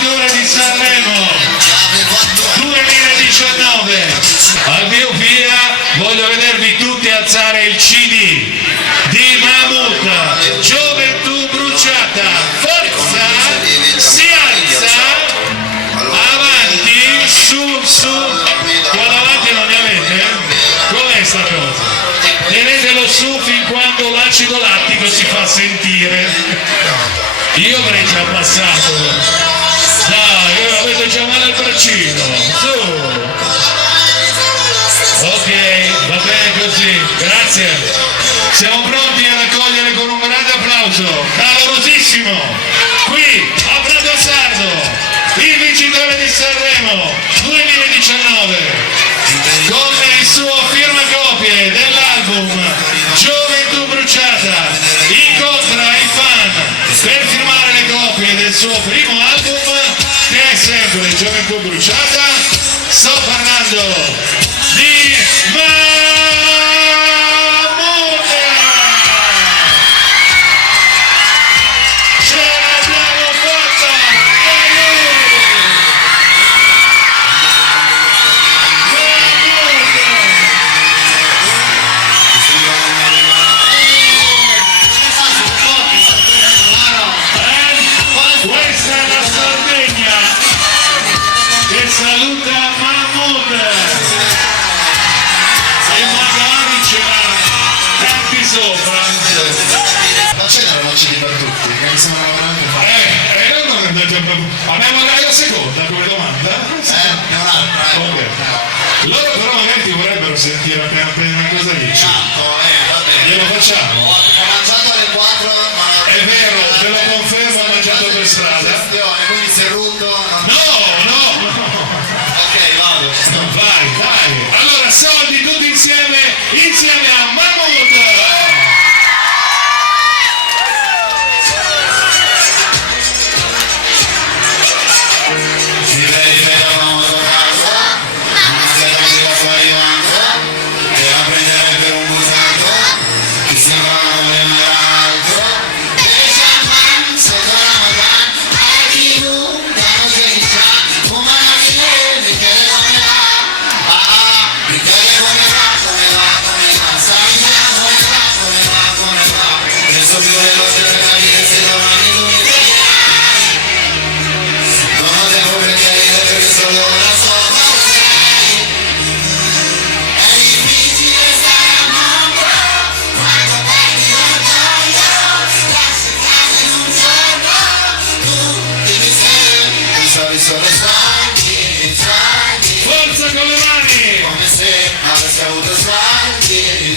vincitore di Sanremo 2019. Al mio via voglio vedervi tutti alzare il CD di Mahmood, Gioventù Bruciata. Forza, si alza, avanti, su, qua davanti non ne avete? Com'è sta cosa? Tenetelo su fin quando l'acido lattico si fa sentire. Io avrei già passato. Dai, avete già male al braccino. Su. Ok, va bene così. Grazie. Siamo pronti a raccogliere con un grande applauso, calorosissimo, qui a Pratosardo, il vincitore di Sanremo 2019, con il suo firmacopie dell'album Gioventù Bruciata. Incontra i fan per firmare le copie del suo primo album, che è sempre Gioventù Bruciata. Sto parlando di saluta Mahmood e magari ce l'ha tanti sopra. Ma c'era la CD per tutti, che mi sembra veramente abbiamo la seconda come domanda? è un'altra. Okay. Loro però magari ti vorrebbero sentire appena cosa dici. Va bene. Glielo facciamo? Ho mangiato alle 4, ma è vero, te lo confermo, ho mangiato per strada. Quindi sei rutto. No. Ok, vado. Vai. Allora, soldi tutti insieme a Mahmood. Forza con le mani! Come se avessi avuto sbagli.